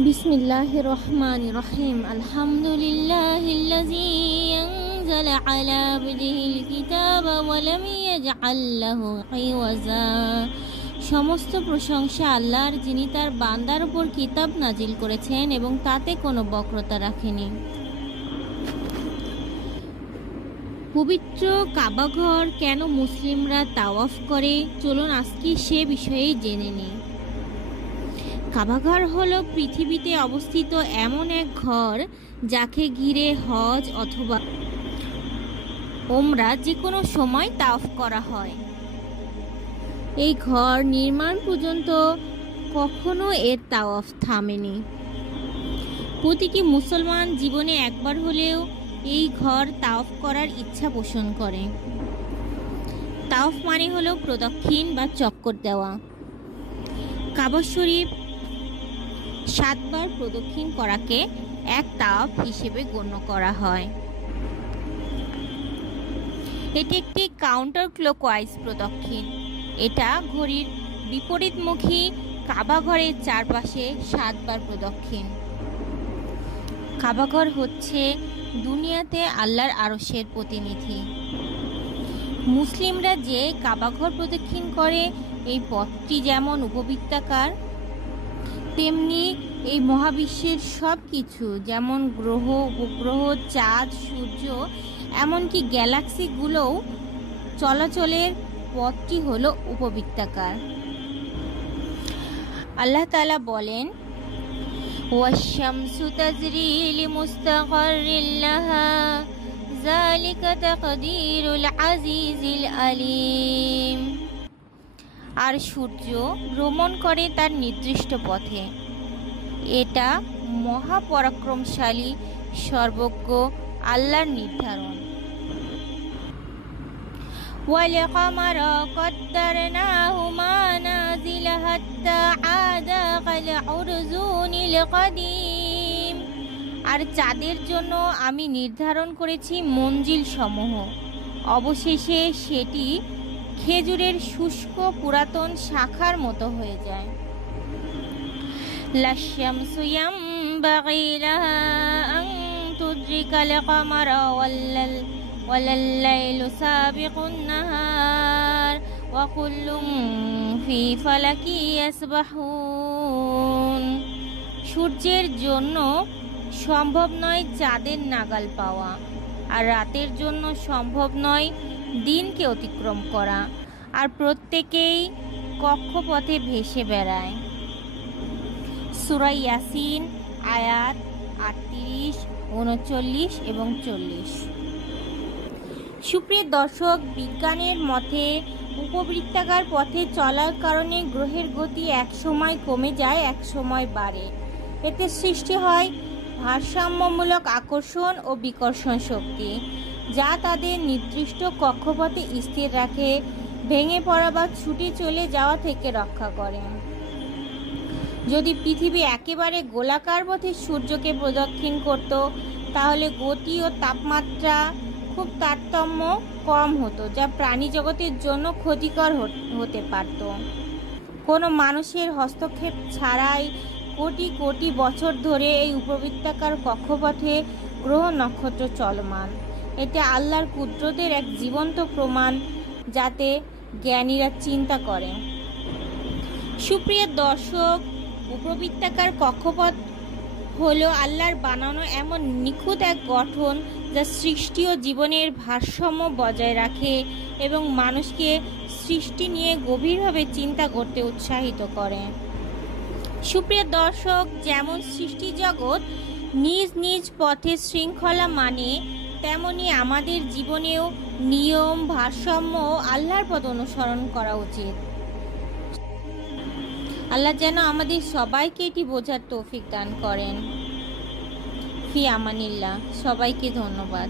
বিসমিল্লাহির রহমানির রহিম। আলহামদুলিল্লাহিল্লাযী আনজালা আলা আবদিহিল কিতাবা ওয়া লাম ইয়াজআল লাহু ইওয়াজা। সমস্ত প্রশংসা আল্লাহর, যিনি তার বান্দার উপর কিতাব নাজিল করেছেন এবং তাতে কোনো বক্রতা রাখেনি। পবিত্র কাবাঘর কেন মুসলিমরা তাওয়াফ করে, চলুন আজকে সে বিষয়েই জেনে নিই। কাবাঘর হলো পৃথিবীতে অবস্থিত এমন এক ঘর যাকে ঘিরে হজ অথবা ওমরা যে কোনো সময় তাওয়াফ করা হয়। এই ঘর নির্মাণ পর্যন্ত কখনো এর তাওয়াফ থামেনি। প্রতিটি মুসলমান জীবনে একবার হলেও এই ঘর তাওয়াফ করার ইচ্ছা পোষণ করে। তাওয়াফ মানে হলো প্রদক্ষিণ বা চক্কর দেওয়া। কাবা শরীফ 7 বার প্রদক্ষিণ করাকে এক তাওয়াফ হিসেবে গণ্য করা হয়। এটি একটি কাউন্টার ক্লকওয়াইজ প্রদক্ষিণ। এটা ঘড়ির বিপরীতমুখী কাবাঘরের চারপাশে 7 বার প্রদক্ষিণ। কাবাঘর হচ্ছে দুনিয়াতে আল্লাহর আরশের প্রতিনিধি। মুসলিমরা যে কাবাঘর প্রদক্ষিণ করে, এই পথটি যেমন উপবৃত্তাকার, তেমনি এই মহাবিশ্বের সব কিছু, যেমন গ্রহ, উপগ্রহ, চাঁদ, সূর্য, এমনকি গ্যালাক্সিগুলোও চলাচলের পথটি হলো উপবৃত্তাকার। আল্লাহ তাআলা বলেন, ওয়াশ-শামসু তাজরি লিমুস্তাকাররিন লাহা যালিকা তাকদীরুল আজিজিল আলীম। আর সূর্য ভ্রমণ করে তার নির্দিষ্ট পথে। এটা মহাপরাক্রমশালী সর্বজ্ঞ আল্লাহর নির্ধারণ। ওয়াল কামারা কদ্দারনাহু মানাজিলা হাত্তা আদা কাল উরজুনিল কাদিম। আর চাঁদের জন্য আমি নির্ধারণ করেছি মঞ্জিল সমূহ, অবশেষে সেটি খেজুরের শুষ্ক পুরাতন শাখার মতো হয়ে যায়। লাশ-শামসু ইয়ানবাগি লাহা আন তুদরিকাল কামারা ওয়াল-লাইলু সাবিকুন নাহার ওয়া কুল্লুন ফি ফালাকি ইয়াসবাহুন। সূর্যের জন্য সম্ভব নয় চাঁদের নাগাল পাওয়া, আর রাতের জন্য সম্ভব নয় দিনকে অতিক্রম করা, আর প্রত্যেকেই কক্ষপথে ভেসে বেড়ায়। সূরা ইয়াসিন আয়াত 38, 39 এবং 40। সুপ্রিয় দর্শক, বিজ্ঞানের মতে উপবৃত্তাকার পথে চলার কারণে গ্রহের গতি এক সময় কমে যায়, এক সময় বাড়ে। এতে সৃষ্টি হয় ভারসাম্যমূলক আকর্ষণ ও বিকর্ষণ শক্তি, যা তাদের নির্দিষ্ট কক্ষপথে স্থির রাখে, ভেঙে পড়া বা ছুটে চলে যাওয়া থেকে রক্ষা করে। যদি পৃথিবী একেবারে গোলাকার পথে সূর্যকে প্রদক্ষিণ করত, তাহলে গতি ও তাপমাত্রা খুব তারতম্য কম হতো, যা প্রাণী জগতের জন্য ক্ষতিকর হতে পারত। কোনো মানুষের হস্তক্ষেপ ছাড়াই কোটি কোটি বছর ধরে এই উপবৃত্তাকার কক্ষপথে গ্রহ নক্ষত্র চলমান। এটা আল্লাহর কুদরতের এক জীবন্ত প্রমাণ, যাতে জ্ঞানীরা চিন্তা করে। সুপ্রিয় দর্শক, উপবৃত্তাকার কক্ষপথ হলো আল্লাহর বানানো এমন নিখুঁত এক গঠন, যা সৃষ্টি ও জীবনের ভারসাম্য বজায় রাখে এবং মানুষকে সৃষ্টি নিয়ে গভীরভাবে চিন্তা করতে উৎসাহিত করে। সুপ্রিয় দর্শক, যেমন সৃষ্টি জগৎ নিজ নিজ পথে শৃঙ্খলা মানে, তেমনি আমাদের জীবনেও নিয়ম, ভারসাম্য ও আল্লাহর পথ অনুসরণ করা উচিত। আল্লাহ যেন আমাদের সবাইকে এটি বোঝার তৌফিক দান করেন। ফি আমানিল্লাহ। সবাইকে ধন্যবাদ।